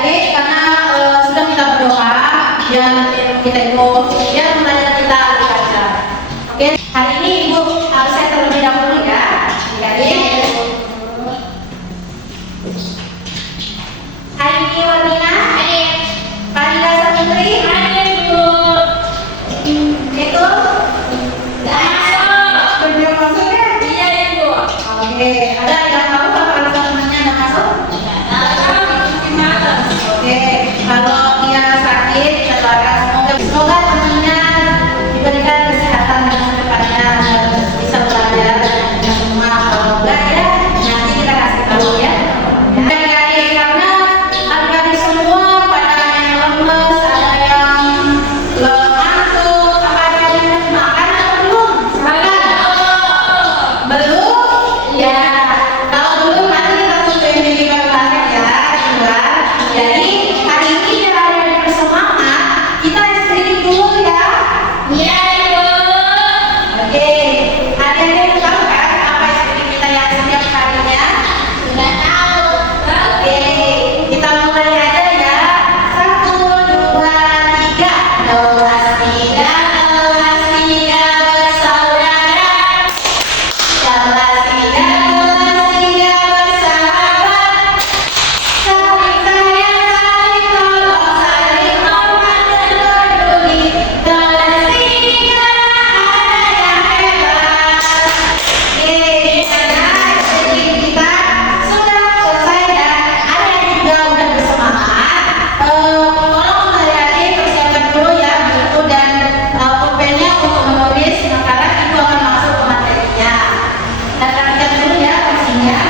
adik-adik, karena sudah kita berdoa dan kita ikut ya pembelajaran kita adik-adik. Oke, hari ini Ibu saya terlebih dahulu ya, adik-adik. Hari ini Warmina, Farida Saputri, itu belum masuk ya? Iya Ibu. Oke, ada yang tahu kapan teman-temannya ada masuk? Oke, kalau dia sakit, kita doakan semoga temannya diberikan kesehatan dan kedepannya bisa belajar dan semua. Kalau enggak ya nanti kita kasih tahu ya. Adik-adik, karena adik-adik semua pada yang lemes, ada yang ngantuk, apa ada yang makan atau belum? Belum? Ya. Kalau belum nanti kita tungguin di balik ya. Jadi hari ini biar adik-adik bersemangat, kita istirahat dulu ya. Iya Ibu. Oke, adik-adik tahu kan apa istirahat kita yang setiap harinya? Sudah tahu. Oke, kita mulai aja ya. 1, 2, 3. Kelas 3 bersaudara. Kelas 3 bersahabat. Saling sayang, saling tolong, saling hormat dan peduli. Kelas 3 ada yang hebat. Karena jadi kita sudah selesai dan ada yang juga udah bersemangat. Tolong adik-adik persiapkan dulu ya buku dan pulpennya untuk menulis, karena Ibu akan masuk ke materinya. Dan rapikan dulu ya kursinya.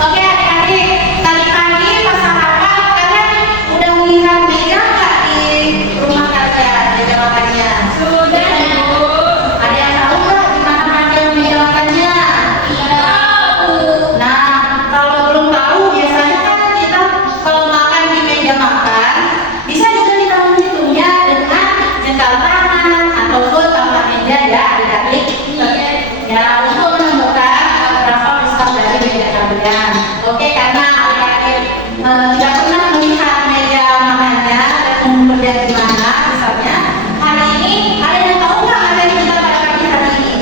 Oke adik-adik, tadi pagi pas sarapan kalian udah melihat meja nggak di rumah kalian, meja makannya? Sudah Ibu. Ada yang tahu nggak di mana ada meja makannya? Tahu. Nah, kalau belum tahu biasanya kan kita kalau makan di meja makan bisa juga kita menghitungnya dengan jengkal tangan ataupun tampar meja ya adik-adik. Ya, untuk menemukan berapa besar dari meja kalian. Oke, karena adik-adik tidak pernah melihat meja makannya dan kemudian di mana besarnya. Hari ini ada yang tahu nggak ada yang kita pada pagi hari ini?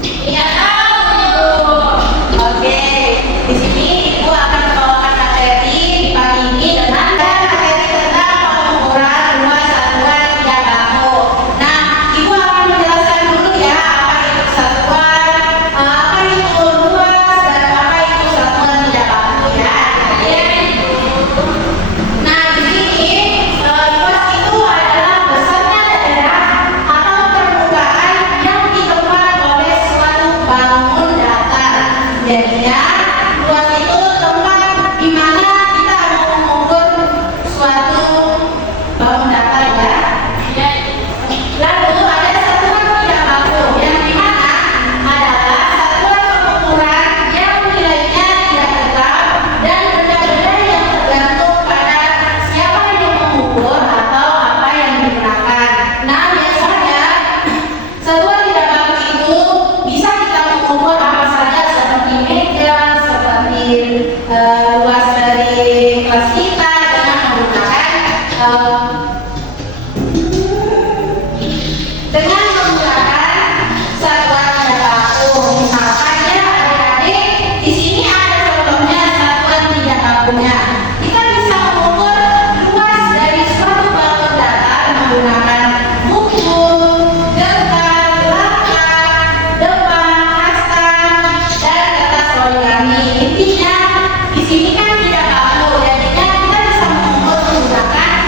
Tidak tahu Ibu. Oke, di sini Ibu akan membawakan materi di pagi ini dengan materi tentang pengukuran luas satuan tidak baku. Nah, Ibu akan menjelaskan dulu ya apa itu satuan, apa itu luas dan apa itu satuan tidak baku ya. Nah, di sini luas itu adalah besarnya daerah atau permukaan yang ditempat oleh suatu bangun datar. Jadinya luas itu tempat di mana kita mau mengukur suatu bangun datar ya. Lalu ada satuan tidak baku yang dimana adalah satuan pengukuran yang nilainya tidak tetap dan benda-benda yang tergantung pada siapa yang mengukur atau apa yang digunakan. Nah, biasanya satuan tidak baku itu bisa kita mengukur apa saja seperti meja, seperti luas dari kelas kita dengan menggunakan satuan tidak baku. Misalkan ya adik-adik, di sini ada contohnya satuan tidak bakunya. Kita bisa mengukur luas dari suatu bangun datar menggunakan buku, jengkal, belakang, depan, kasta, dan kertas origami. Intinya di sini kan tidak baku, jadinya kita bisa mengukur menggunakan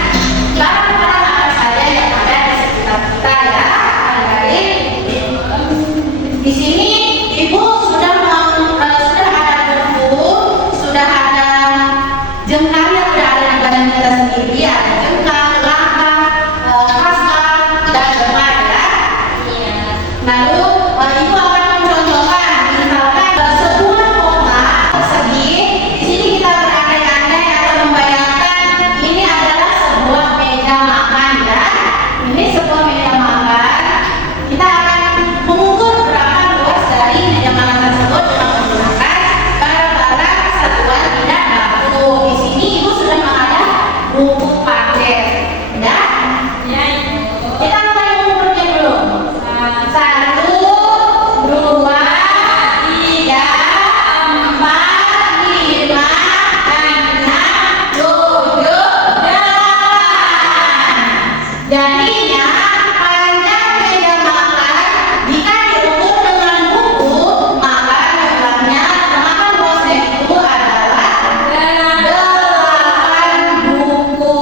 Jadinya panjang meja makan jika diukur dengan buku, maka jumlahnya memakan bosnya itu adalah 8 buku.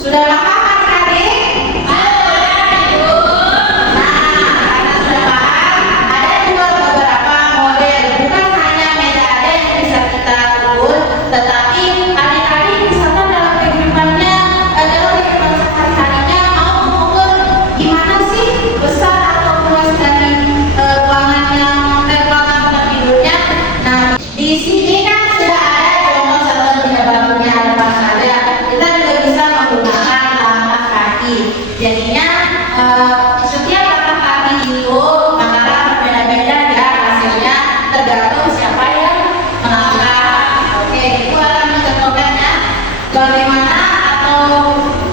Sudah paham adik-adik? Nah, karena sudah paham, ada juga beberapa model. Bukan hanya meja ada yang bisa kita ukur, tetapi adik-adik misalkan dalam kehidupannya, dalam kehidupan sehari-harinya mau mengukur gimana sih besar atau luas dari ruangannya, ruangan tempat tidurnya. Nah, di sini kan sudah ada contoh satu tidak bakunya apa saja. Kita juga bisa menggunakan langkah kaki. Jadinya setiap langkah kaki itu maka berbeda-beda ya hasilnya tergantung siapa yang melangkah. Oke, itu akan mencontohkannya bagaimana atau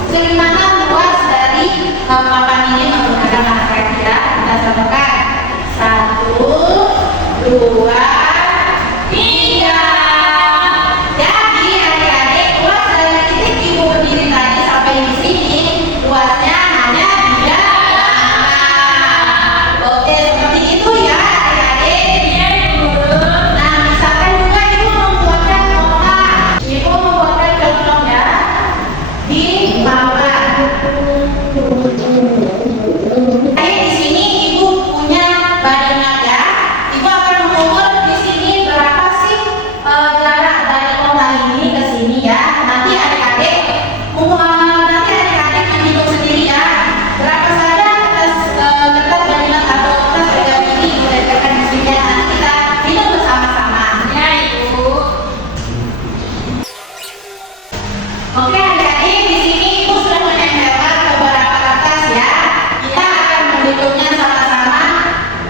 segimana luas dari papan ini menggunakan langkah kaki ya. Kita samakan 1, 2, 3. Jadi adik-adik, luas dari titik ibu berdiri tadi sampai di sini luasnya hanya 3 langkah. Oke, seperti itu ya adik-adik. Nah, misalkan juga ibu membuatkan kotak. Ibu membuatkan contoh ya di bawah. Di sini ibu punya badannya ya. Ibu akan mengukur di sini berapa sih jarak dari kotak ini ke sini ya. Nanti adik-adik menghitung sendiri ya. Berapa saja kertas badannya atau kertas badan ini diletakkan di sini ya. Nanti kita hitung bersama-sama. Ya ibu. Oke adik-adik, di sini ibu sudah menempelkan beberapa kertas ya. Kita akan menghitungnya sama-sama.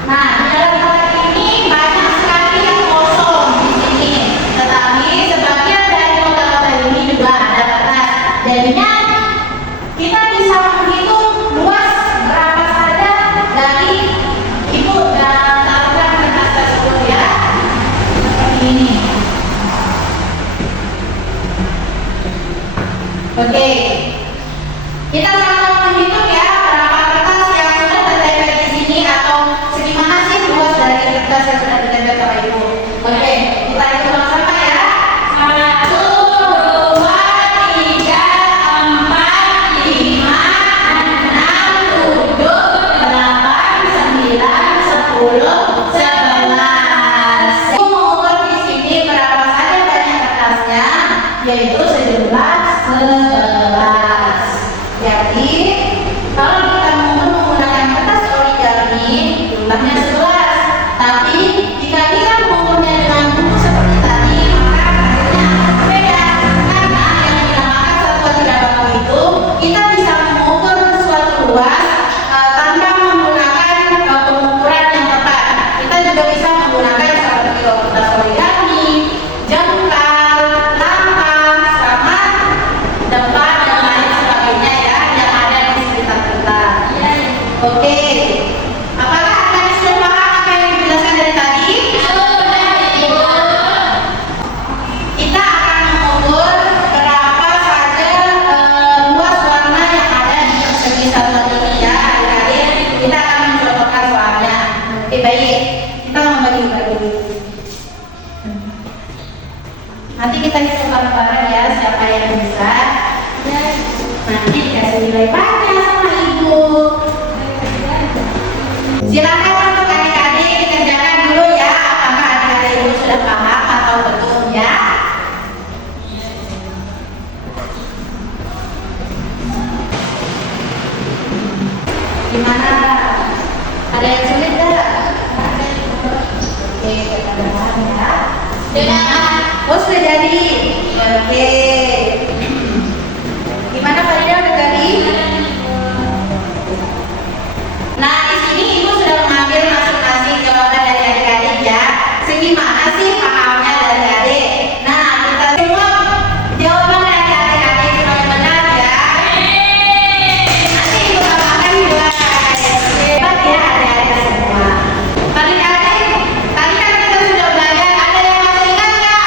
Nah, di dalam kotak ini banyak sekali yang kosong di sini. Tetapi sebagian dari kotak-kotak ini juga ada kertas. Jadinya kita bisa menghitung luas berapa saja dari ibu dan taruhkan kertas tersebut ya. Seperti ini. Oke, kita sama menghitung ya berapa kertas yang sudah tertempel di sini atau segimana sih luas dari kertas yang sudah tertempel sama ibu. Oke, kita hitung sama-sama ya. 1, 2, 3, 4, 5, 6, 7, 8, 9, 10, 11. Ibu mengukur di sini berapa saja banyak kertasnya, yaitu sejumlah 11. Jadi kalau kita menggunakan kertas origami jumlahnya 11. Tapi jika kita mengukurnya dengan buku seperti tadi maka hasilnya beda. Karena yang dinamakan satuan tidak baku itu kita bisa mengukur suatu luas tanpa menggunakan pengukuran yang tepat. Kita juga bisa menggunakan seperti kertas origami, jengkal, langkah, sama depan dan lain sebagainya ya yang ada di sekitar kita. Oke, apakah kalian sudah paham apa yang dijelaskan dari tadi? Kita akan mengukur berapa saja luas warna yang ada di persegi satuan ini ya adik-adik. Kita akan mencontohkan soalnya. Oke baik, kita membagi-bagi. Nanti kita hitung bareng-bareng ya siapa yang bisa. Nanti dikasih nilai banyak sama ibu. Silakan untuk adik-adik dikerjakan dulu ya. Apakah adik-adik ibu sudah paham atau belum ya? Gimana? Ada yang sulit nggak? Oke, kita dengar ya. Dengan oh sudah jadi. Oke. Gimana Farida udah jadi? Nah di sini ibu sudah mengambil masing-masing jawaban dari adik-adik ya. Segimana sih pahamnya dari adik? Nah kita semua jawaban dari adik-adik semuanya benar ya. Nanti ibu tambahkan juga. Hebat ya adik-adik semua. Adik-adik, tadi kan kita sudah belajar. Ada yang masih ingat nggak?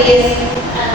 gratis.